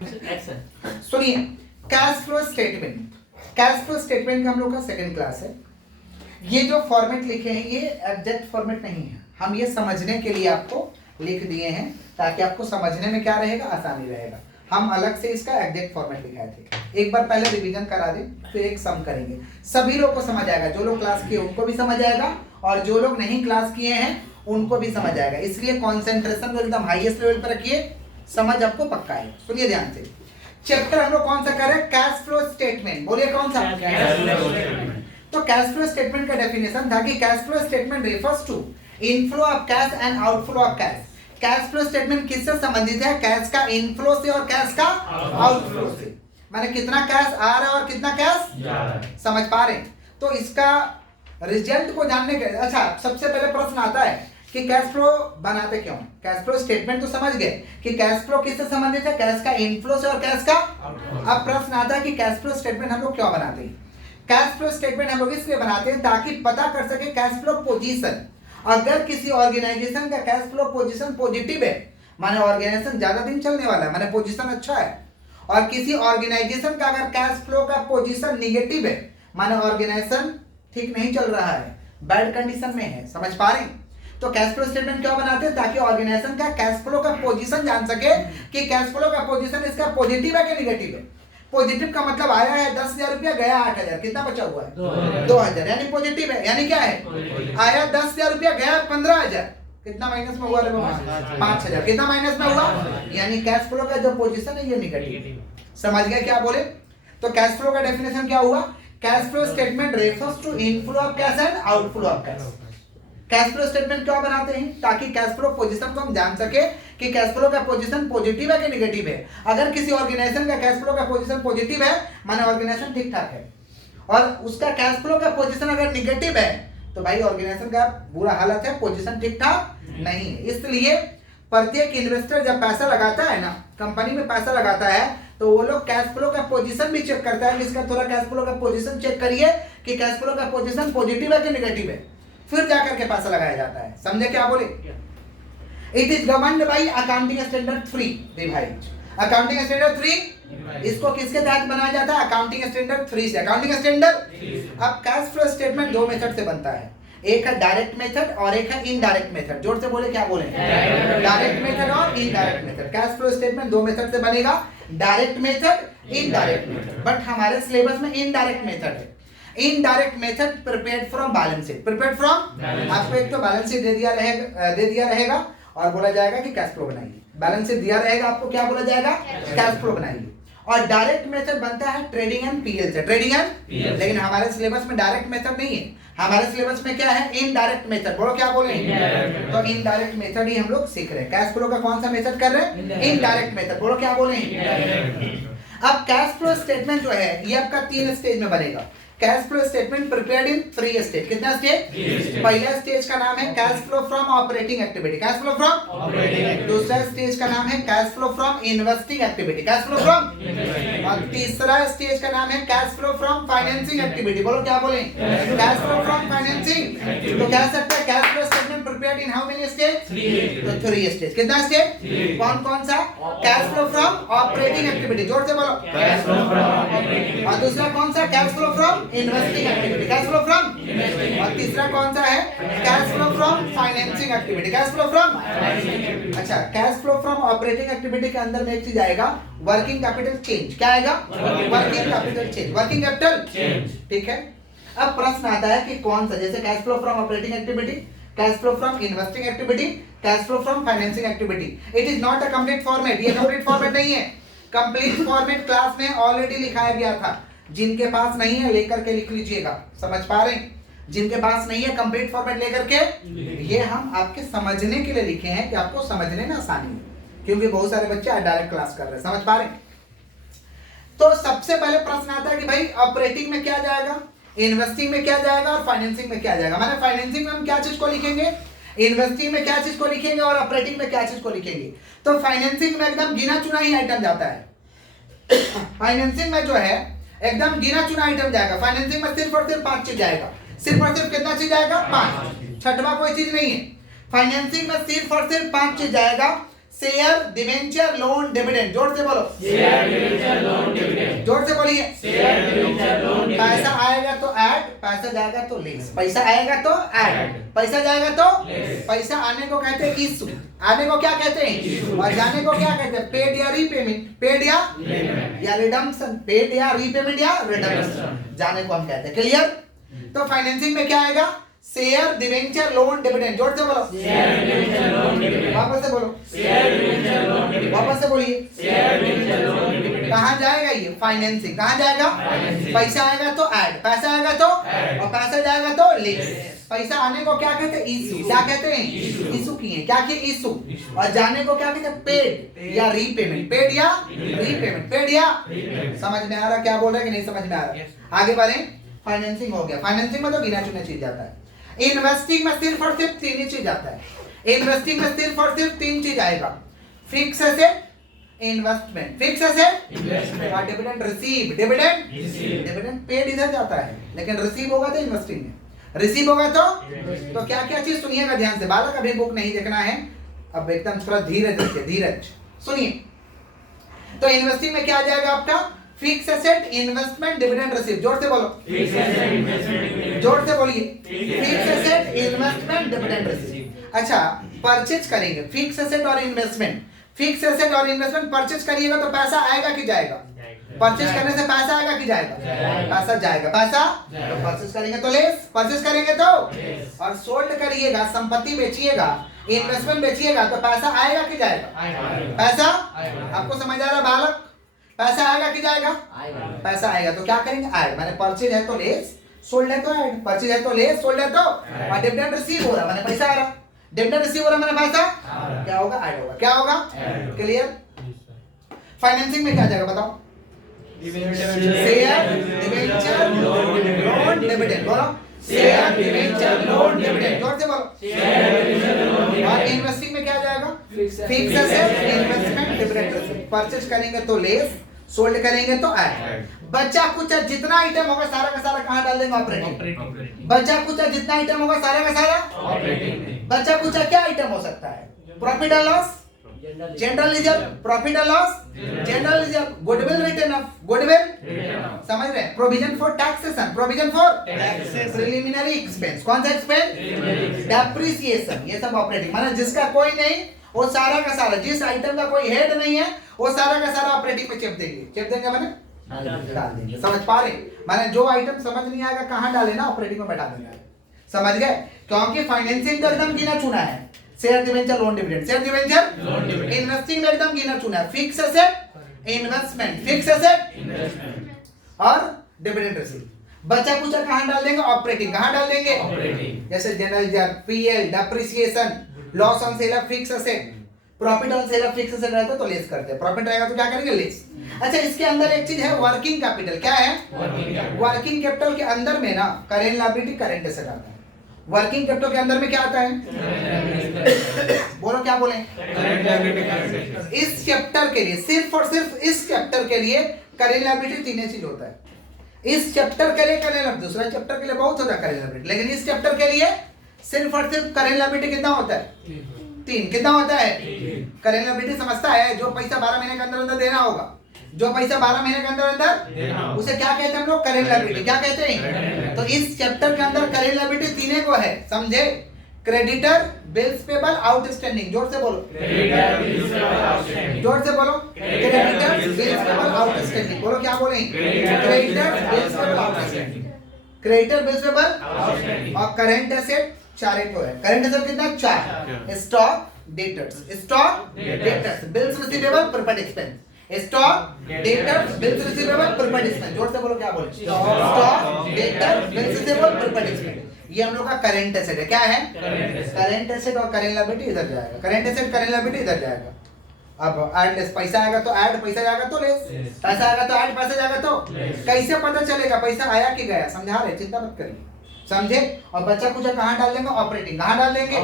सुनिए, cash flow statement, cash flow statement का हम लोग का सेकंड क्लास है। ये जो फॉर्मेट लिखे हैं ये एग्जैक्ट फॉर्मेट नहीं है, हम ये समझने के लिए आपको लिख दिए हैं ताकि आपको समझने में क्या रहेगा, आसानी रहेगा। हम अलग से इसका एग्जैक्ट फॉर्मेट लिखाए थे। एक बार पहले रिवीजन करा दें, फिर एक सम करेंगे, सभी लोग को समझ आएगा। जो लोग क्लास किए उनको भी समझ आएगा और जो लोग नहीं क्लास किए हैं उनको भी समझ आएगा। इसलिए कॉन्सेंट्रेशन को एकदम हाईएस्ट लेवल पर रखिए, समझ आपको पक्का है। सुनिए ध्यान से, चैप्टर हम लोग कौन सा कर रहे हैं, कैश फ्लो स्टेटमेंट। बोलिए कौन सा, तो कैश फ्लो स्टेटमेंट का डेफिनेशन था कि cash flow statement refers to inflow of cash and outflow of cash. Cash flow statement किससे संबंधित है, कैश का इनफ्लो से और कैश का आउटफ्लो से। माने कितना कैश आ रहा है और कितना कैश जा रहा है, समझ पा रहे हैं। तो इसका रिजल्ट को जानने के, अच्छा सबसे पहले प्रश्न आता है कि कैश फ्लो बनाते क्यों। कैश फ्लो स्टेटमेंट तो समझ गए कि कैश फ्लो किससे संबंधित है, कैश का इनफ्लो से और कैश का। अब प्रश्न आता है कि कैश फ्लो स्टेटमेंट हम लोग क्यों बनाते हैं। कैश फ्लो स्टेटमेंट हम लोग इसलिए बनाते हैं ताकि पता कर सके कैश फ्लो पोजीशन। अगर किसी ऑर्गेनाइजेशन का कैश फ्लो पोजीशन पॉजिटिव है, माने ऑर्गेनाइजेशन ज्यादा दिन चलने वाला है, माने पोजीशन अच्छा है। और किसी ऑर्गेनाइजेशन का अगर कैश फ्लो का पोजीशन निगेटिव है, माने ऑर्गेनाइजेशन ठीक नहीं चल रहा है, बैड कंडीशन में है, समझ पा रहे हैं। तो कैश फ्लो स्टेटमेंट क्यों बनाते हैं, ताकि ऑर्गेनाइजेशन का कैश फ्लो का पोजीशन जान सके कि कैश फ्लो का पोजीशन इसका पॉजिटिव है कि निगेटिव है। पॉजिटिव का मतलब आया है 10,000 रुपया, गया 8,000, कितना बचा हुआ है 2,000, यानी पॉजिटिव है। यानी क्या है, आया 10,000 रुपया, गया 15,000, कितना माइनस में हुआ रे बाबा, 5,000, कितना माइनस में हुआ, यानी कैश फ्लो का जो पोजीशन है ये निगेटिव। समझ गए क्या बोले। तो कैश फ्लो का डेफिनेशन क्या हुआ, cash flow statement refers to inflow of cash and outflow of cash. Cash flow statement क्यों बनाते हैं, ताकि कैश फ्लो पोजीशन को हम जान सके कि कैश फ्लो का पोजीशन पॉजिटिव है कि निगेटिव है। अगर किसी ऑर्गेनाइजेशन का कैश फ्लो का पोजीशन पॉजिटिव है, माने ऑर्गेनाइजेशन ठीक ठाक है, और उसका कैश फ्लो का पोजीशन अगर निगेटिव है तो भाई ऑर्गेनाइजेशन का बुरा हालत है, पोजीशन ठीक ठाक नहीं है। इसलिए प्रत्येक इन्वेस्टर जब पैसा लगाता है ना, कंपनी में पैसा लगाता है, तो वो लोग कैश फ्लो का पोजीशन भी चेक करता है। इसका थोड़ा कैश फ्लो का पोजीशन चेक करिए कि कैश फ्लो का पोजीशन पॉजिटिव है कि निगेटिव है, फिर जाकर के पैसा लगाया जाता है। समझे क्या बोले। It is governed by accounting standard 3 revise. Accounting standard 3 इसको किसके तहत बनाया जाता है, अकाउंटिंग स्टैंडर्ड 3 से। Accounting standard. अब कैश फ्लो स्टेटमेंट दो मेथड से बनता है, एक है डायरेक्ट मेथड और एक है इनडायरेक्ट मेथड। जोर से बोले, क्या बोले, डायरेक्ट मेथड और indirect method. Cash flow statement दो मेथड से बनेगा, direct method, indirect method. But हमारे सिलेबस में इनडायरेक्ट मेथड है। Indirect method prepared from balance sheet. Prepared from, आपको एक तो बैलेंस शीट दे दिया रहेगा और बोला जाएगा कि कैश फ्लो बनाइए। बैलेंस शीट दिया रहेगा आपको, क्या बोला जाएगा, कैश फ्लो बनाइए। और डायरेक्ट मेथड बनता है ट्रेडिंग एंड पीएल से, ट्रेडिंग एंड। लेकिन हमारे सिलेबस में डायरेक्ट मेथड नहीं है, हमारे सिलेबस में क्या है, इनडायरेक्ट मेथड। बोलो क्या बोले, तो इनडायरेक्ट मेथड ही हम लोग सीख रहे हैं। कैश फ्लो का कौन सा मेथड कर रहे हैं, इनडायरेक्ट मेथड। बोलो क्या बोले। अब कैश फ्लो स्टेटमेंट जो है ये आपका 3 स्टेज में बनेगा। कैश फ्लो स्टेटमेंट प्रिपेयर्ड इन 3 स्टेज। कितना स्टेज, पहला स्टेज का नाम है cash flow from operating activity, cash flow from operating. दूसरा स्टेज का नाम है cash flow from investing activity, cash flow from. और तीसरा स्टेज का नाम है cash flow from financing activity. बोलो क्या बोले, कैश फ्लो फ्रॉम फाइनेंसिंग। तो कह सकते हैं cash flow statement prepared in how many stage, 3 तो 3 स्टेज। कितना स्टेज, कौन कौन सा, cash flow from operating activity, जोर से बोलो, कैश फ्लो फ्रॉम। और दूसरा कौन सा, cash flow from investing activity, cash flow from. और तीसरा कौन सा है, cash flow from financing activity, cash flow from. अच्छा, cash flow from operating activity के अंदर में एक चीज आएगा, वर्किंग कैपिटल चेंज। क्या आएगा, working capital change, working capital change. ठीक है। अब प्रश्न आता है कि कौन सा, जैसे cash flow from operating activity, cash flow from investing activity, cash flow from financing activity. It is not a complete format, ये कंप्लीट फॉर्मेट नहीं है। कंप्लीट फॉर्मेट क्लास में ऑलरेडी लिखाया गया था, जिनके पास नहीं है लेकर के लिख लीजिएगा। समझ पा रहे हैं, जिनके पास नहीं है कंप्लीट फॉर्मेट लेकर के, ये हम आपके समझने के लिए लिखे हैं कि आपको समझने में आसानी हो, क्योंकि बहुत सारे बच्चे डायरेक्ट क्लास कर रहे हैं। समझ पा रहे हैं। तो सबसे पहले प्रश्न आता है कि भाई ऑपरेटिंग में क्या जाएगा, इन्वेस्टिंग में क्या जाएगा और फाइनेंसिंग में क्या जाएगा। माने फाइनेंसिंग में हम क्या चीज को लिखेंगे, इन्वेस्टिंग में क्या चीज को लिखेंगे और ऑपरेटिंग में क्या चीज को लिखेंगे। तो फाइनेंसिंग में एकदम गिना चुना ही आइटम जाता है। फाइनेंसिंग में जो है एकदम गिना चुना आइटम जाएगा। फाइनेंसिंग में सिर्फ और सिर्फ 5 चीज जाएगा। सिर्फ और सिर्फ कितना चीज जाएगा, 5। छठवा कोई चीज नहीं है। फाइनेंसिंग में सिर्फ और सिर्फ 5 चीज जाएगा। शेयर डिवेंचर लोन डिविडेंड, जोर से बोलो शेयर डिवेंचर लोन डिविडेंड, जोर से बोलिए शेयर डिवेंचर लोन। पैसा आएगा तो ऐड, पैसा जाएगा तो लेस, पैसा आएगा तो ऐड, पैसा जाएगा तो पैसा आने को कहते हैं इशू, आने को क्या कहते हैं और जाने को क्या कहते हैं पेड या रीपेमेंट, पेड या रिडम्पशन, पेड या रीपेमेंट या रिडम्पशन, जाने को हम कहते हैं। क्लियर? तो फाइनेंसिंग में क्या आएगा शेयर डिवेंचर लोन डिविडेंड, जोर से बोलो शेयर डिवेंचर लोन डिविडेंड, वापस से बोलो शेयर डिवेंचर लोन डिविडेंड, वापस से बोलिए शेयर डिवेंचर लोन डिविडेंड। कहां जाएगा ये फाइनेंसिंग, कहां जाएगा पैसा आएगा तो ऐड, पैसा आएगा तो और पैसा जाएगा तो लेस, पैसा आने को क्या कहते हैं इशू, क्या कहते हैं इशू किए, क्या किए इशू, और जाने को क्या कहते हैं पेड या रीपेमेंट, पेड या रीपेमेंट, पेड या, समझ में आ रहा क्या बोल रहे हैं कि नहीं समझ में आ रहा? आगे बढ़े, फाइनेंसिंग हो गया। फाइनेंसिंग में तो गिना चुना चीज जाता है। इन्वेस्टिंग में सिर्फ और सिर्फ तीन ही चीज आता है। इन्वेस्टिंग में सिर्फ और सिर्फ तीन चीज आएगा, fix asset, investment, fix asset और डिविडेंड रिसीव, डिविडेंड पेड इधर जाता है लेकिन रिसीव होगा तो इन्वेस्टिंग में, रिसीव होगा तो क्या क्या चीज सुनिएगा ध्यान से, बालक अभी बुक नहीं देखना है, अब एकदम थोड़ा धीरे देखिए, धीरज सुनिए। तो इन्वेस्टिंग में क्या आ जाएगा आपका fix asset, investment, dividend receive, जोर से बोलो फिक्स एसेट, इन्वेस्टमेंट, जोर से बोलिए fix asset, investment, dividend receive. अच्छा परचेज करेंगे फिक्स एसेट और इन्वेस्टमेंट, फिक्स एसेट और इन्वेस्टमेंट परचेज करिएगा तो पैसा आएगा कि जाएगा, परचेज करने से पैसा आएगा कि जाएगा, पैसा जाएगा, पैसा तो परचेज करेंगे तो लेस, परचेज करेंगे तो, और सोल्ड करिएगा संपत्ति बेचिएगा, इन्वेस्टमेंट बेचिएगा तो पैसा आएगा कि जाएगा, पैसा, आपको समझ आ रहा बालक, पैसा आएगा कि जाएगा, पैसा आएगा तो क्या करेंगे ऐड, मैंने परचेज है तो लेस, सोल्ड है तो ऐड, परचेज है तो लेस, सोल्ड है तो, और डिविडेंड रिसीव हो रहा मैंने पैसा आ रहा, डिविडेंड रिसीव हो रहा मैंने पैसा, क्या होगा ऐड होगा, क्या होगा क्लियर? फाइनेंसिंग में क्या जाएगा बताओ शेयर डिवेंचर लोन डिविडेंड, बोलो शेयर डिवेंचर लोन डिविडेंड, जोर से बोलो शेयर डिवेंचर लोन डिविडेंड। और इन्वेस्टिंग में क्या जाएगा fix asset, investment, dividend receive, purchase करेंगे तो लेस, सोल्ड करेंगे तो ऐड, बचा कुचा जितना आइटम होगा सारा का सारा कहां डाल देंगे ऑपरेटिंग, बचा कुचा जितना आइटम होगा सारा का सारा ऑपरेटिंग, बचा कुचा क्या आइटम हो सकता है profit and loss, general reserve, profit and loss, general reserve, goodwill return of, goodwill समझ रहे हैं, provision for taxation, provision for preliminary expense, कौन सा एक्सपेंस डेप्रिसिएशन, ये सब ऑपरेटिंग, माने जिसका कोई नहीं वो सारा का सारा, जिस आइटम का कोई हेड नहीं है वो सारा का सारा ऑपरेटिंग में चेप देंगे माने डाल देंगे, समझ पा रहे, माने जो आइटम समझ नहीं आएगा कहां डाले ना ऑपरेटिंग में बैठा देंगे, समझ गए? क्योंकि फाइनेंसिंग का एकदम गिना चुना है, share debenture loan dividend, share debenture, investing में एकदम गिना चुना है, fix asset, investment, fix asset और डिविडेंड रिसीव, बचा कुचा कहां डाल देंगे ऑपरेटिंग, कहां डाल देंगे ऑपरेटिंग, जैसे general reserve, PL, depreciation, loss on sale of fix asset, profit on sale of fix asset रहता है तो लेस करते हैं, प्रॉफिट रहेगा तो क्या करेंगे लेस। अच्छा इसके अंदर एक चीज है वर्किंग कैपिटल, क्या है वर्किंग कैपिटल के अंदर में ना करेंट लायबिलिटी, करंट एसेट आता है, वर्किंग कैपिटल के अंदर में क्या आता है बोलो क्या बोले, इस चैप्टर के लिए सिर्फ और सिर्फ इस चैप्टर के लिए करेंट लायबिलिटी तीन चीज होता है, इस चैप्टर के लिए करेंट लायबिलिटी, दूसरा चैप्टर के लिए बहुत होता है करेंट लायबिलिटी, लेकिन इस चैप्टर के लिए सिर्फ और सिर्फ करेंट लायबिलिटी कितना होता है तीन, कितना होता है करेंट लायबिलिटी, समझता है जो पैसा 12 महीने के अंदर अंदर देना होगा, जो पैसा 12 महीने के अंदर अंदर उसे क्या कहते हैं हम लोग करेंट लायबिलिटी, क्या कहते हैं? तो इस चैप्टर के अंदर करेंट लायबिलिटी तीन को है, समझे? क्रेडिटर, बिल्स पेबल, आउटस्टैंडिंग, जोर से बोलो क्रेडिटर, बिल्स पेबल, आउटस्टैंडिंग, जोर से बोलो क्रेडिटर, बिल्स पेबल, आउटस्टैंडिंग, बोलो क्या बोले creditor, bills payable, outstanding, creditor, bills payable और करंट एसेट, चार एक है, करंट एसेट कितना चार, stock, debtors, stock, debtors, bills receivable, prepaid expense, stock, debtors, bills receivable, prepaid expense, जोर से बोलो क्या बोले stock, debtors, bills receivable, prepaid expense, ये हम लोग का करंट एसेट है, क्या है करंट एसेट, और करंट लायबिलिटी इधर जाएगा, करंट एसेट करंट लायबिलिटी इधर जाएगा। अब ऐड लेस, पैसा आएगा तो ऐड, पैसा जाएगा तो लेस, पैसा आएगा तो ऐड, पैसा जाएगा तो, कैसे पता चलेगा पैसा आया कि गया, समझा रहे, चिंता मत करिए, समझे? और बचा कुछ कहां डाल देंगे ऑपरेटिंग, कहां डाल देंगे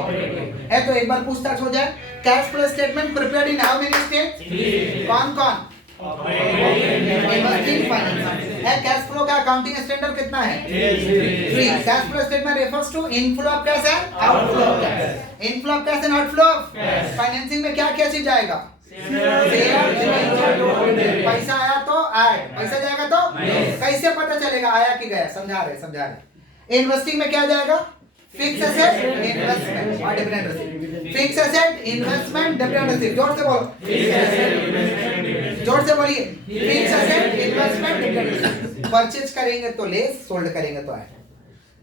है, तो एक बार पूछताछ हो जाए, cash flow statement prepared in how many states, कौन कौन इन्वेस्टिंग फाइनेंस है। कैश फ्लो का अकाउंटिंग स्टैंडर्ड कितना है? 3। Cash flow statement refers to inflow of cash and outflow of cash. Inflow of cash and outflow of financing में क्या क्या चीज आएगा? पैसा आया तो ऐड, पैसा जाएगा तो कैसे पता चलेगा आया कि गया? समझा रहे। इन्वेस्टिंग में क्या जाएगा? फिक्स एसेट इन्वेस्टमेंट और dividend receive. Fix asset investment dividend receive. जोर से बोलो, जोर से बोलिए। Fix asset investment dividend receive. Purchase करेंगे तो लेस, सोल्ड करेंगे तो ऐड।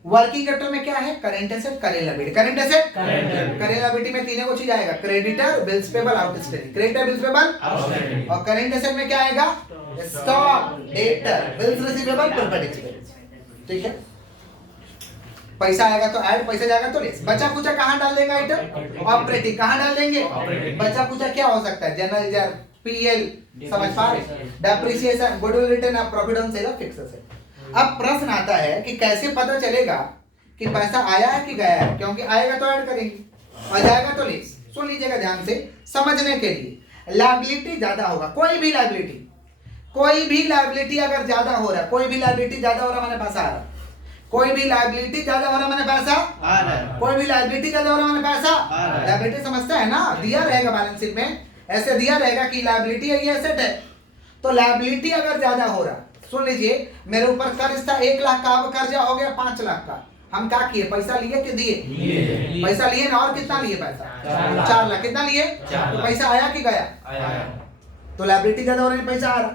वर्किंग कैपिटल में क्या है? Current asset, current liability. Current asset, current liability में तीनों को चीज आएगा, creditor, bills payable, outstanding. Creditor, bills payable, outstanding. और करेंट एसेट में क्या आएगा? Stock, debtor, bills receivable, property expense. ठीक है, पैसा आएगा तो ऐड, पैसा जाएगा तो लेस। बचा कुचा कहां डाल देंगे आइटम? ऑपरेटिंग। कहां डाल देंगे? बचा कुचा क्या हो सकता है? जनरल रिजर्व, पीएल, समझ पा रहे? Depreciation, goodwill return of profit on sale of fixed asset. अब प्रश्न आता है कि कैसे पता चलेगा कि पैसा आया है कि गया है? क्योंकि आएगा तो ऐड करेंगे और जाएगा तो लेस। सुन लीजिएगा ध्यान से समझने के लिए। लायबिलिटी ज्यादा होगा, कोई भी लायबिलिटी अगर ज्यादा हो रहा है, कोई भी लायबिलिटी ज्यादा हो रहा मैंने पैसा आ रहा, कोई भी लायबिलिटी ज्यादा हो रहा मैंने पैसा आ रहा, कोई भी लायबिलिटी ज्यादा हो रहा मैंने पैसा आ रहा। लायबिलिटी समझता है ना? दिया रहेगा बैलेंस शीट में, ऐसे दिया रहेगा कि लायबिलिटी है, ये एसेट है। तो लायबिलिटी अगर ज्यादा हो रहा, सुन लीजिए, मेरे ऊपर कर्ज था 1 लाख का, अब कर्जा हो गया 5 लाख का। हम क्या किए? पैसा लिए कि दिए? पैसा लिए ना। और कितना लिए पैसा? 4 लाख। कितना लिए? तो पैसा आया कि गया? तो लायबिलिटी ज्यादा हो रही है, पैसा आ रहा।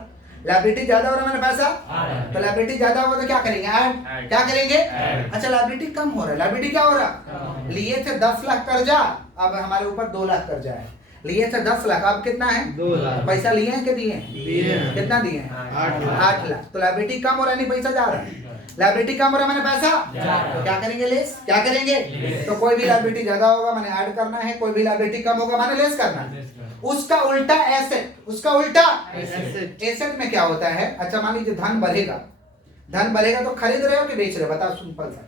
लायबिलिटी ज्यादा हो रहा मैंने पैसा, तो लायबिलिटी ज्यादा होगा तो क्या करेंगे? ऐड। क्या करेंगे? अच्छा, लायबिलिटी कम हो रहा है। लायबिलिटी क्या हो रहा? लिए थे 10 लाख कर्जा, अब हमारे ऊपर 2 लाख कर्जा है। लिए थे 10 लाख, अब कितना है? 2 लाख। पैसा लिए हैं कि दिए हैं? कितना दिए हैं? 8 लाख। तो लायबिलिटी कम हो रहा है, नहीं पैसा जा रहा है। लायबिलिटी कम हो रहा है मैंने पैसा, तो क्या करेंगे? लेस। क्या करेंगे? तो कोई भी लायबिलिटी ज्यादा होगा मैंने ऐड करना है, कोई भी लायबिलिटी कम होगा मैंने लेस करना है। उसका उल्टा एसेट, उसका उल्टा एसेट में क्या होता है? अच्छा, मान लीजिए धन बढ़ेगा, धन बढ़ेगा तो खरीद रहे हो कि बेच रहे हो? बताओ सिंपल सा।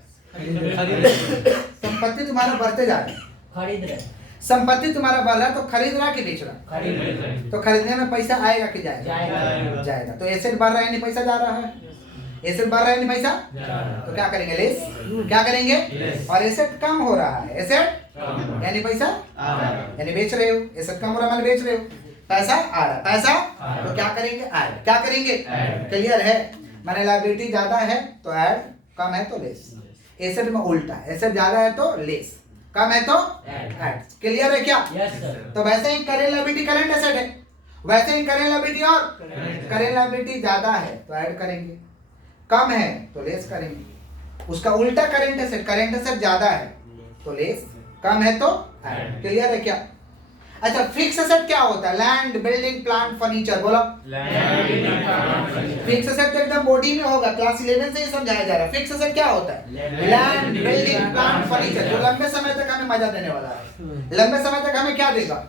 संपत्ति तुम्हारा बढ़ते जा रहा है, खरीद रहे। संपत्ति तुम्हारा बढ़ रहा है तो खरीद रहा कि बेच रहा? खरीद। तो खरीदने में पैसा आएगा कि जाएगा? जाएगा। तो एसेट बढ़ रहा है नहीं पैसा जा रहा है, एसेट बढ़ रहा है नहीं पैसा, तो क्या करेंगे? लेस। क्या करेंगे? और एसेट कम हो रहा है, एसेट यानी पैसा यानी बेच रहे हो, एसेट कम हो रहा है बेच रहे हो, पैसा आ रहा है, पैसा तो क्या करेंगे? ऐड। क्या करेंगे? क्लियर है? माने लायबिलिटी ज्यादा है तो ऐड, कम है तो लेस। एसेट में उल्टा, एसेट ज्यादा है तो लेस, कम है तो ऐड। क्लियर है क्या? तो वैसे ही करेंट लायबिलिटी करंट एसेट है, वैसे ही करेंट लायबिलिटी और करेंट लायबिलिटी ज्यादा है तो ऐड करेंगे, कम है तो लेस करेंगे। उसका उल्टा करेंट एसेट ज्यादा है तो लेस, कम है तो ऐड। क्लियर है क्या? अच्छा, फिक्स एसेट क्या होता है? Land, building, plant, furniture. बोलो। फिक्स एसेट तो एकदम बॉडी में होगा, क्लास 11 से ही समझाया जा रहा है। फिक्स एसेट क्या होता है? लैंड, बिल्डिंग, प्लांट, फर्नीचर, जो लंबे समय तक हमें मजा देने वाला है। लंबे समय तक हमें क्या देगा?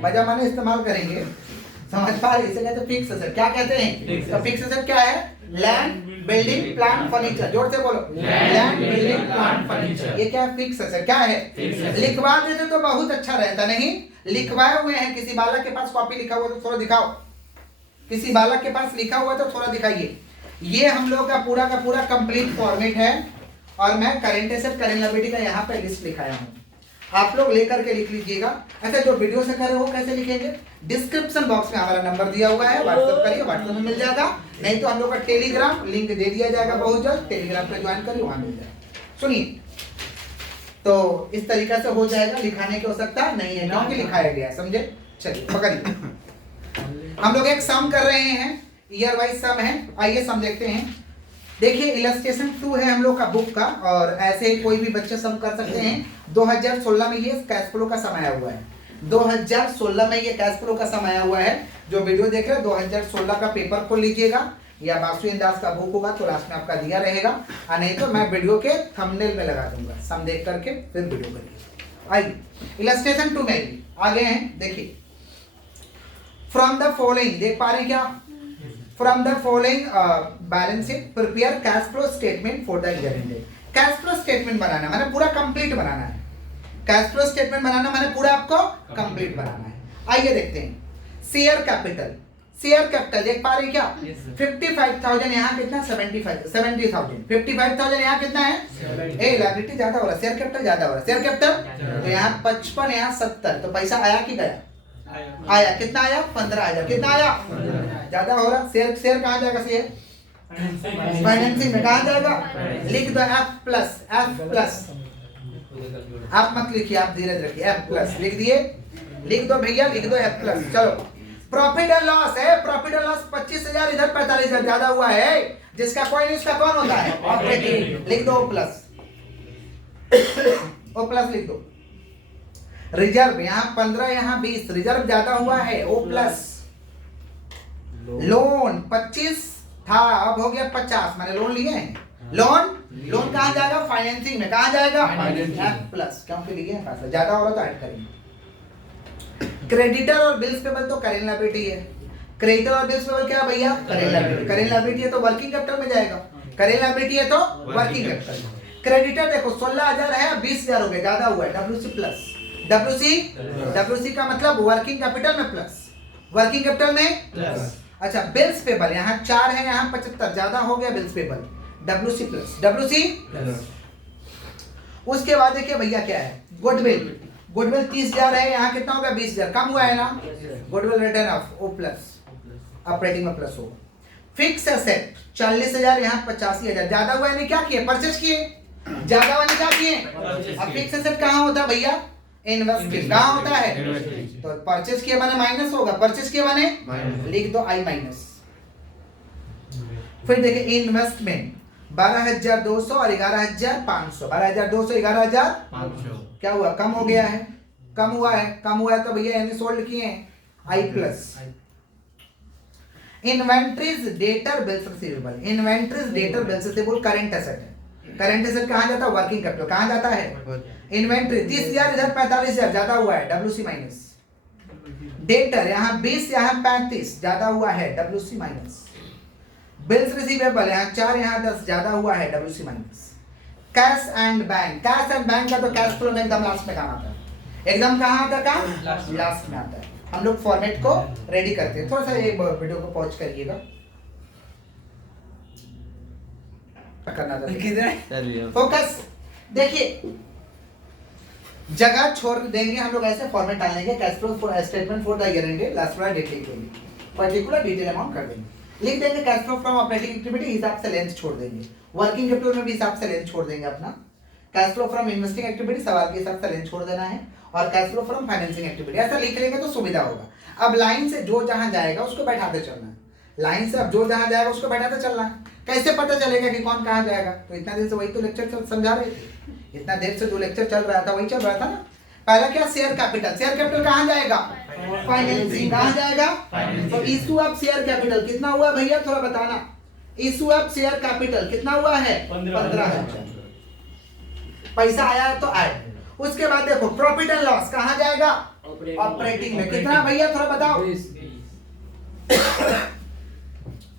मजा माने इस्तेमाल करेंगे, समझ पा रहे? इसे कहते हैं फिक्स एसेट। क्या कहते हैं? तो फिक्स एसेट क्या है? Land, building, plant, furniture. जोर से बोलो। Land, building, plant, furniture. ये क्या है? Fix asset. क्या है? लिखवा देते तो बहुत अच्छा रहता, नहीं लिखवाए हुए हैं। किसी बालक के पास कॉपी लिखा हुआ तो थोड़ा दिखाओ, किसी बालक के पास लिखा हुआ तो थोड़ा दिखाइए। ये हम लोग का पूरा कंप्लीट फॉर्मेट है और मैं करेंट एसेट, करेंट लायबिलिटी का यहाँ पे लिस्ट लिखाया हूँ, आप लोग लेकर के लिख लीजिएगा। अच्छा, जो वीडियो से कर रहे हो कैसे लिखेंगे? डिस्क्रिप्शन बॉक्स में हमारा नंबर दिया हुआ है, व्हाट्सएप करिए, व्हाट्सएप में मिल जाएगा। नहीं तो हम लोग का टेलीग्राम लिंक दे दिया जाएगा बहुत जल्द, टेलीग्राम पे ज्वाइन करिए, वहां मिल जाएगा। सुनिए, तो इस तरीका से हो जाएगा, लिखाने की आवश्यकता नहीं है क्योंकि लिखाया गया है, समझे? चलिए पकड़िए, हम लोग एक सम कर रहे हैं, ईयर वाइज सम है। आइए सम देखते हैं। देखिए, इलस्ट्रेशन 2 है हम लोग का बुक का, और ऐसे कोई भी बच्चे सम कर सकते हैं। 2016 में ये कैश फ्लो का समय आया हुआ है, 2016 में ये कैश फ्लो का समय आया हुआ है। जो वीडियो देख रहे हैं 2016 का पेपर खोल लीजिएगा, या बासुएन दास का बुक होगा तो लास्ट में आपका दिया रहेगा, और नहीं तो मैं वीडियो के थंबनेल में लगा दूंगा, सम देख करके फिर वीडियो करिए। आइए इलस्ट्रेशन 2 में आगे हैं। देखिए, फ्रॉम द फॉलोइंग, देख पा रहे हैं क्या? From the following balance sheet prepare cash flow statement for the year ended. Cash flow statement बनाना मैंने पूरा कंप्लीट बनाना है, कैश फ्लो स्टेटमेंट बनाना मैंने पूरा आपको कंप्लीट बनाना है। आइए देखते हैं। शेयर कैपिटल, शेयर कैपिटल देख पा रहे क्या? 55,000 यहाँ कितना 70,000 55,000 यहाँ कितना है? ए लायबिलिटी ज्यादा हो रहा है, शेयर कैपिटल ज्यादा हो रहा है। शेयर कैपिटल तो यहाँ 55 यहाँ 70, तो पैसा आया कि गया? आया। कितना आया? 15,000। कितना आया? ज्यादा हो रहा। शेयर कहाँ जाएगा? शेयर फाइनेंसिंग में कहाँ जाएगा? लिख दो F प्लस। आप मत लिखिए, आप धीरे रखिए। F प्लस लिख दिए, लिख दो भैया, लिख दो F प्लस। चलो प्रॉफिट एंड लॉस है, प्रॉफिट एंड लॉस 25,000 इधर 45,000 ज्यादा हुआ है, जिसका कोई नहीं उसका कौन होता है? ऑपरेटिंग। लिख दो O प्लस, O प्लस लिख दो। रिजर्व यहाँ 15 यहाँ 20, रिजर्व ज्यादा हुआ है O प्लस। लोन 25 था, अब हो गया 50, मैंने लोन लिए हैं। लोन कहाँ जाएगा? फाइनेंसिंग में। कहाँ जाएगा? F प्लस, क्योंकि लिए हैं पैसा ज्यादा हो रहा तो ऐड करेंगे। क्रेडिटर और बिल्स पेबल तो करेंट लायबिलिटी है। क्रेडिटर और बिल्स पेबल क्या भैया? Current liability. करेंट लायबिलिटी है तो वर्किंग कैपिटल में जाएगा। करेंट लायबिलिटी है तो वर्किंग कैपिटल। क्रेडिटर देखो 16,000 है, 20,000 हो गए, ज्यादा हुआ है। WC plus. WC का मतलब वर्किंग कैपिटल में प्लस, वर्किंग कैपिटल में प्लस। अच्छा बिल्स पेबल यहाँ 4 है, यहाँ 75, ज्यादा हो गया bills payable. WC plus, WC plus. उसके बाद देखिए भैया क्या है? गुडविल 30,000 है, यहाँ कितना होगा? 20,000, कम हुआ है ना? Goodwill return of O plus, operating में प्लस होगा। फिक्स एसेट 40,000, यहाँ 85,000, ज्यादा हुआ है। नहीं क्या किए? परचेज किए। ज्यादा वाले क्या किए? अब फिक्स एसेट कहाँ होता है भैया? इन्वेस्टिंग। कहाँ होता है? तो परचेज किए माने माइनस होगा, परचेज किए माने लिख दो I माइनस। फिर देखिए इन्वेस्टमेंट 12,200 और 11,500, 12,200 11,500 क्या हुआ? कम हो गया है, कम हुआ है तो भैया यानी सोल्ड किए हैं I plus. Inventories debtor bills receivable, inventories debtor bills receivable current asset है। करंट एसेट कहाँ जाता है? Working capital. कहाँ जाता है? इन्वेंट्री 30,000 इधर 45,000, ज्यादा हुआ है, WC माइनस। डेटर यहाँ 20 यहाँ 35, ज्यादा हुआ है, WC माइनस। बिल्स रिसीवेबल यहाँ 4 यहाँ 10, ज्यादा हुआ है, WC minus. Cash and bank, cash and bank का तो कैश फ्लो में एकदम लास्ट में काम आता है। एकदम कहाँ आता है? काम लास्ट में आता है। हम लोग फॉर्मेट को रेडी करते हैं। थोड़ा सा ये वीडियो को पॉज करिएगा, करना था फोकस। देखिए जगह छोड़ देंगे हम लोग, ऐसे फॉर्मेट डालेंगे cash flow statement for the year and last वाला डेट लिख देंगे, पर्टिकुलर डिटेल अमाउंट कर देंगे, लिख देंगे cash flow from operating activity, हिसाब से लेंथ छोड़ देंगे। वर्किंग कैपिटल में भी हिसाब से लेंथ छोड़ देंगे अपना। Cash flow from investing activity सवाल के हिसाब से लेंथ छोड़ देना है, और cash flow from financing activity ऐसा लिख लेंगे तो सुविधा होगा। अब लाइन से जो जहां जाएगा उसको बैठाते चलना है, लाइन से अब जो जहां जाएगा उसको बैठाते चलना है। कैसे पता चलेगा कि कौन कहां जाएगा? तो इतना देर से वही तो लेक्चर समझा रहे थे, इतना देर से जो लेक्चर चल रहा था वही चल रहा था ना। पहला क्या? Share capital. शेयर कैपिटल कहां जाएगा? फाइनेंसिंग। कहां जाएगा? तो इशू ऑफ शेयर कैपिटल कितना हुआ भैया? थोड़ा बताना। इशू ऑफ शेयर कैपिटल कितना हुआ है? 15,000। पैसा आया है तो ऐड। उसके बाद देखो प्रॉफिट एंड लॉस कहां जाएगा? ऑपरेटिंग में। कितना भैया थोड़ा बताओ?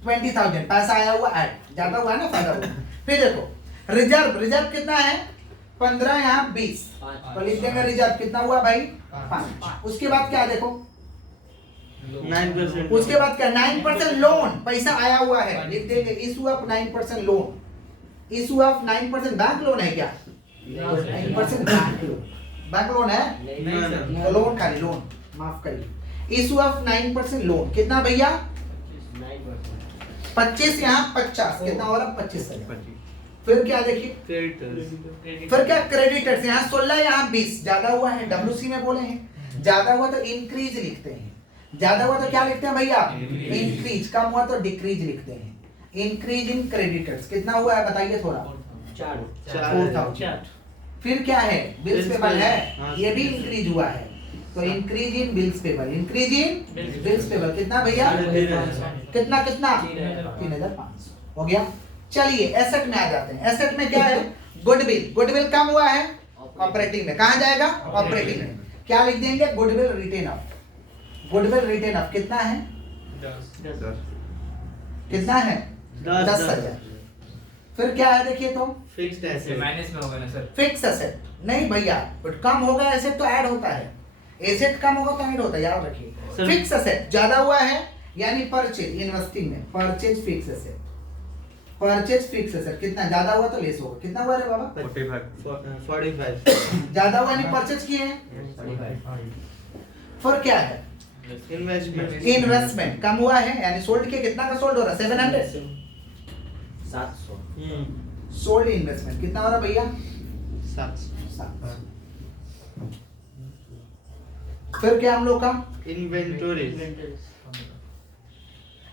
20,000 पैसा आया हुआ ऐड, ज्यादा हुआ है ना, फायदा हुआ। फिर देखो रिजर्व कितना है? 15 यहाँ 20, तो लिख देंगे रिजर्व कितना हुआ भाई? 5। उसके बाद क्या देखो 9%। उसके बाद क्या? 9% लोन, पैसा आया हुआ है, लिख देंगे issue of 9% loan. Issue of 9% bank loan है क्या? 9% बैंक लोन है तो लोन खाली लोन, माफ करिए। इशू ऑफ 9% लोन कितना भैया? 25 यहाँ 50, कितना हो रहा? 25,000। फिर क्या देखिए, फिर क्या? क्रेडिटर्स यहाँ 16 यहाँ 20, ज्यादा हुआ है, WC में बोले हैं। ज्यादा हुआ तो इंक्रीज लिखते हैं, ज्यादा हुआ तो क्या लिखते हैं भैया? इंक्रीज। कम हुआ तो डिक्रीज लिखते हैं। इंक्रीज इन क्रेडिटर्स कितना हुआ है बताइए थोड़ा? 4,000। फिर क्या है? बिल्स पेबल है, ये भी इंक्रीज हुआ है, तो increase in bills payable. Increase in bills payable कितना भैया? कितना 3,500 हो गया। चलिए एसेट में आ जाते हैं। एसेट में क्या है? गुडविल। गुडविल कम हुआ है, ऑपरेटिंग में। कहां जाएगा? ऑपरेटिंग में। क्या लिख देंगे? Goodwill written off. Goodwill written off कितना है? 10। कितना है? 10,000। फिर क्या है देखिए तो? फिक्स्ड एसेट माइनस में होगा ना सर? फिक्स एसेट नहीं भैया, बट कम होगा एसेट तो ऐड होता है। एसेट कम होगा तो ऐड होता है, याद रखिए। फिक्स एसेट ज्यादा हुआ है, यानी परचेज इन्वेस्टिंग में purchase fix asset, purchase fix asset कितना ज्यादा हुआ तो लेस होगा। कितना हुआ रे बाबा? 45 ज्यादा हुआ नहीं परचेज किए हैं। फर्क क्या है? इन्वेस्टमेंट इन्वेस्टमेंट कम हुआ है यानी सोल्ड किए, कितना का सोल्ड हो रहा है? 700 सोल्ड इन्वेस्टमेंट कितना हो रहा है भैया? 700। फिर क्या हम लोग का? इन्वेंटरी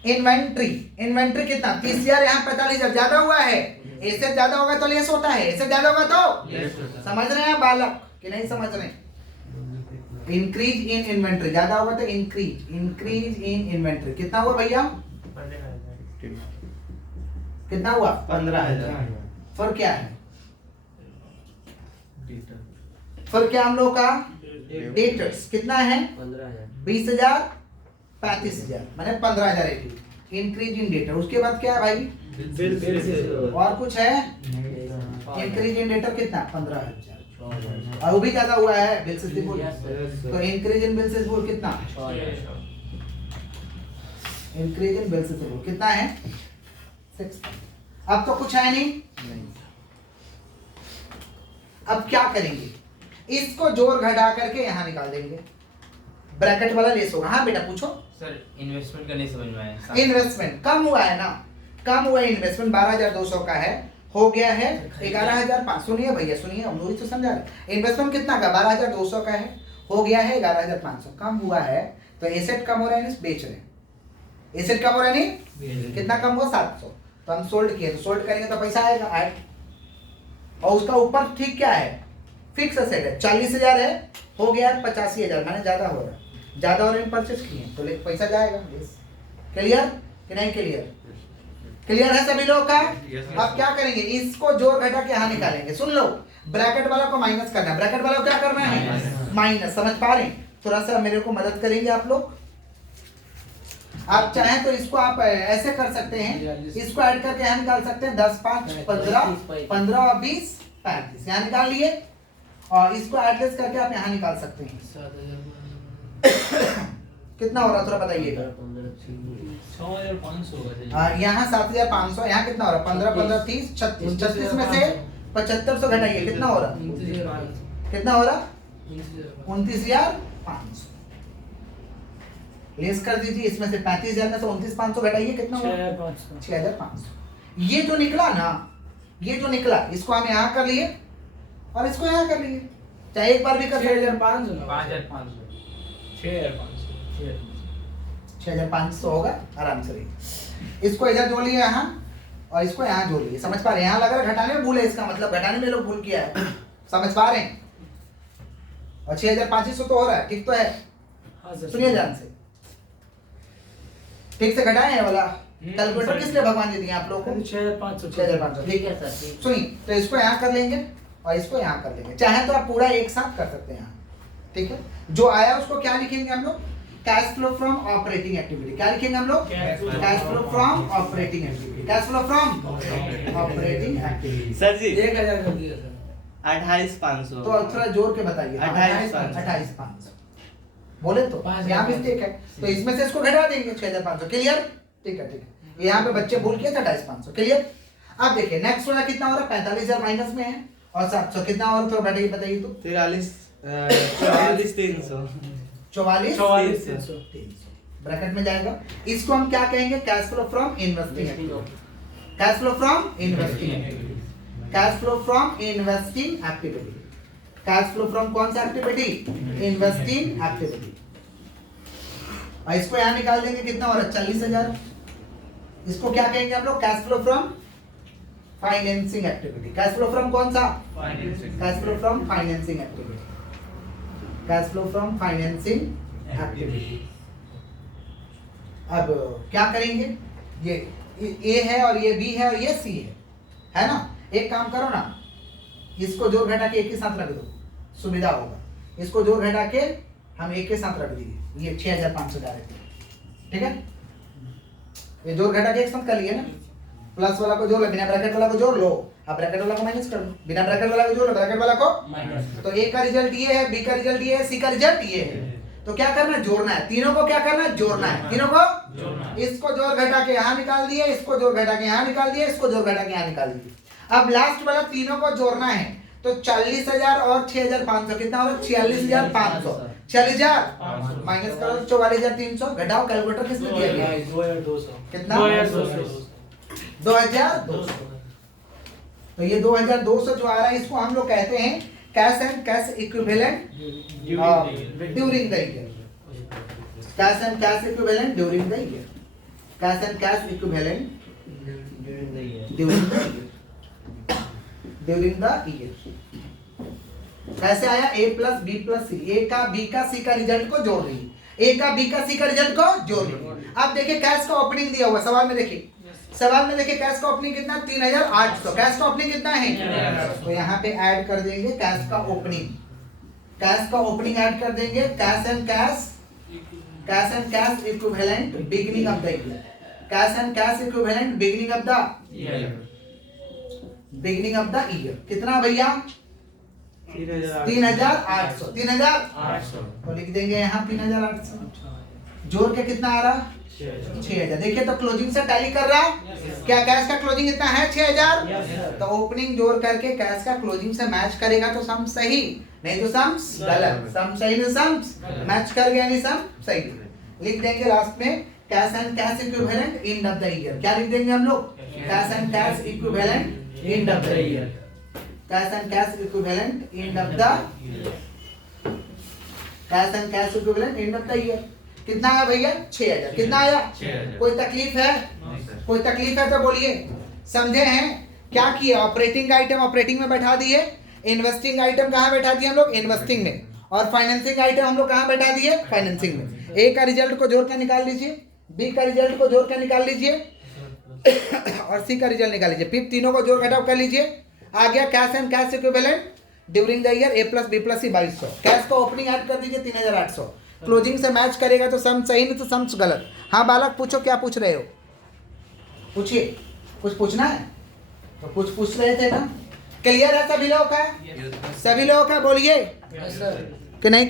इन्वेंट्री, इन्वेंट्री कितना? 30,000 यहाँ 45,000 ज्यादा हुआ है। इससे ज्यादा होगा तो लेस होता है, इससे ज्यादा होगा तो समझ रहे हैं बालक कि नहीं समझ रहे? इंक्रीज इन इन्वेंट्री ज्यादा होगा तो इंक्रीज इन इन्वेंट्री कितना हुआ भैया? कितना हुआ? 15,000 फर्क क्या है? फर्क क्या हम लोग का? डेटर्स कितना है? 20,000 35,000 मैंने 15,000 इंक्रीज इन डेटर। उसके बाद क्या है भाई? और कुछ है? इंक्रीज इन डेटर कितना? 15,000 और वो भी ज्यादा हुआ है बिल से बोल। तो इंक्रीज इन बिल से बोल कितना? इंक्रीज इन बिल से बोल कितना है? 6। अब तो कुछ है नहीं। अब क्या करेंगे? इसको जोड़ घटा करके यहाँ निकाल देंगे, ब्रैकेट वाला लेस होगा। हाँ बेटा पूछो सर। इन्वेस्टमेंट का नहीं समझ में आया। इन्वेस्टमेंट कम हुआ है ना, कम हुआ है। इन्वेस्टमेंट 12,200 का है, हो गया है 11,500। सुनिए भैया सुनिए, हम लोग तो समझा रहे। इन्वेस्टमेंट कितना का? 12,200 का है, हो गया है 11,500। कम हुआ है तो एसेट कम हो रहा है, बेच रहे हैं। एसेट कम हो रहा है नहीं, कितना कम हुआ? 700। तो हम सोल्ड किए, तो सोल्ड करेंगे तो पैसा आएगा ऐड। और उसका ऊपर ठीक क्या है? फिक्स एसेट है। 40,000 है, हो गया 85,000 मैंने ज्यादा हो रहा है, ज्यादा हो रहा है परचेज किए तो पैसा जाएगा। क्लियर कि नहीं क्लियर? क्लियर है सभी लोग का? अब क्या करेंगे? इसको जोड़ घटा के यहाँ निकालेंगे। सुन लो, ब्रैकेट वाला को माइनस करना है, ब्रैकेट वाला को क्या करना है? माइनस। समझ पा रहे हैं? थोड़ा सा मेरे को मदद करेंगे आप लोग। आप चाहें तो इसको आप ऐसे कर सकते हैं, इसको ऐड करके यहाँ निकाल सकते हैं। 10 5 15 15 और 20 35 यहाँ निकाल लिए, और इसको एडलेस करके आप यहाँ निकाल सकते हैं। कितना हो रहा थोड़ा बताइएगा। 6,500 यहाँ 7,500, यहाँ कितना हो रहा? 15 15 30 36 36 में से 7500 घटाइए, कितना हो रहा? कितना हो रहा? 29,500। लेस कर दीजिए, इसमें से 35,000 में से 29,500 घटाइए, कितना हो रहा? 6,500। ये जो निकला ना, ये जो निकला, इसको हम यहाँ कर लिए और इसको यहाँ कर लिए, चाहे एक बार भी कर 6,500 होगा आराम से। इसको इधर जोड़ लिए यहाँ और इसको यहाँ जोड़ लिए। समझ पा रहे हैं? यहाँ लग रहा है घटाने में भूल है, इसका मतलब घटाने में लोग भूल किया है। समझ पा रहे हैं? और 6,500 तो हो रहा है, ठीक तो है? सुनिए ध्यान से, ठीक से घटाए हैं वाला कैलकुलेटर किस लिए भगवान जी दिए आप लोगों को? 6,500 ठीक है सर। सुनिए, तो इसको यहाँ कर लेंगे और इसको यहाँ कर लेंगे। चाहे तो आप पूरा एक साथ कर सकते हैं यहाँ, ठीक है? जो आया उसको क्या लिखेंगे हम लोग? Cash flow from operating activity. क्या लिखेंगे हम लोग? Cash flow from operating activity. Cash flow from operating activity. Sir ji 1,000 कर दिया सर। 28,500 तो थोड़ा जोर के बताइए। 28,500 बोले तो यहाँ मिस्टेक है, तो इसमें से इसको घटा देंगे 6,500। क्लियर? ठीक है ठीक है। यहाँ पे बच्चे भूल किए 28,500। क्लियर? अब देखिए नेक्स्ट वाला कितना हो रहा है? 45,000 माइनस में है और 700 कितना और थोड़ा बताइए बताइए तो। 44,300 44,300 ब्रैकेट में जाएगा। इसको हम क्या कहेंगे? Cash flow from investing activity. Cash flow from investing activity. Cash flow from investing activity. Cash flow from कौन सा एक्टिविटी? Investing activity. और इसको यहाँ निकाल देंगे, कितना हो रहा है? 40,000। इसको क्या कहेंगे हम लोग? Cash flow from financing activity. Cash flow from कौन सा? Cash flow from financing activity. Cash flow from financing activity. अब क्या करेंगे? ये ए है और ये बी है और ये सी है ना? एक काम करो ना, इसको जोड़ घटा के एक के साथ रख दो, सुविधा होगा। इसको जोड़ घटा के हम एक के साथ रख दिए, ये 6,500 डायरेक्ट, ठीक है? ये जोड़ घटा के एक साथ कर लिए ना, प्लस वाला को जोड़ लो, बिना ब्रैकेट वाला को जोड़ लो, अब ब्रैकेट वाला को माइनस कर लो, बिना ब्रैकेट वाला को जोड़ लो, ब्रैकेट वाला को माइनस। तो ए का रिजल्ट ये है, बी का रिजल्ट ये है, सी का रिजल्ट ये है। तो क्या करना है, जोड़ना है। तीनों को क्या करना है, जोड़ना है। तीनों को, इसको जोड़ घटा के यहाँ निकाल दिए, इसको जोड़ घटा के यहाँ निकाल दिए, इसको जोड़ घटा के यहाँ निकाल दिए। अब लास्ट वाला तीनों को जोड़ना है, तो 40,000 और 6,500 कितना होगा, 46,500। 40,000 माइनस करो 44,300, घटाओ, कैलकुलेटर किसने दिया गया, 2,200 कितना, 2,200 तो ये 2,200 जो आ रहा है, इसको हम लोग कहते हैं cash and cash equivalent during the year. Cash and cash equivalent during the year. Cash and cash equivalent during the year. कैसे आया, ए प्लस बी प्लस सी, ए का बी का सी का रिजल्ट को जोड़ रही है, ए का बी का सी का रिजल्ट को जोड़ रही है। अब देखिए कैश का ओपनिंग दिया हुआ सवाल में, देखिए सवाल में देखिए कैश का ओपनिंग कितना, 3,800। कैश का ओपनिंग कितना है, तो यहाँ पे ऐड कर देंगे कैश का ओपनिंग, कैश का ओपनिंग ऐड कर देंगे। Cash and cash equivalent beginning of the year. Cash and cash equivalent beginning of the year कितना भैया, 3,800। 3,800 तो लिख देंगे यहाँ 3,800। जोड़ के कितना आ रहा, 6,000। देखिए तो क्लोजिंग से टैली कर रहा है क्या, कैश का क्लोजिंग कितना है, 6,000। तो ओपनिंग जोड़ करके कैश का क्लोजिंग से मैच करेगा तो सम सही, नहीं तो सम गलत। सम सही नहीं, सम मैच कर गया नहीं, सम सही। लिख देंगे लास्ट में cash and cash equivalent end of the year. क्या लिख देंगे हम लोग, cash and cash equivalent end of the year. Cash and cash equivalent end of the, cash and cash equivalent end of the year कितना आया भैया, 6,000। कितना आया, 6,000। कोई तकलीफ है, कोई तकलीफ है तो बोलिए। समझे हैं क्या किए, ऑपरेटिंग आइटम ऑपरेटिंग में बैठा दिए, इन्वेस्टिंग आइटम कहाँ बैठा दिए हम लोग, इन्वेस्टिंग में, और फाइनेंसिंग आइटम हम लोग कहाँ बैठा दिए, फाइनेंसिंग में। ए का रिजल्ट को जोड़ कर निकाल लीजिए, बी का रिजल्ट को जोड़ कर निकाल लीजिए और सी का रिजल्ट निकाल लीजिए, फिर तीनों को जोड़ घटाव कर लीजिए। आ गया cash and cash equivalent during the year, A plus B plus C 2,200। Cash का ओपनिंग ऐड कर दीजिए 3,800। क्लोजिंग से मैच करेगा तो सम सही, नहीं तो सम गलत। हाँ बालक पूछो, क्या पूछ रहे हो, पूछिए, कुछ पूछना है तो कुछ पूछ रहे थे ना। क्लियर है सभी लोगों का, सभी लोगों का बोलिए कि नहीं।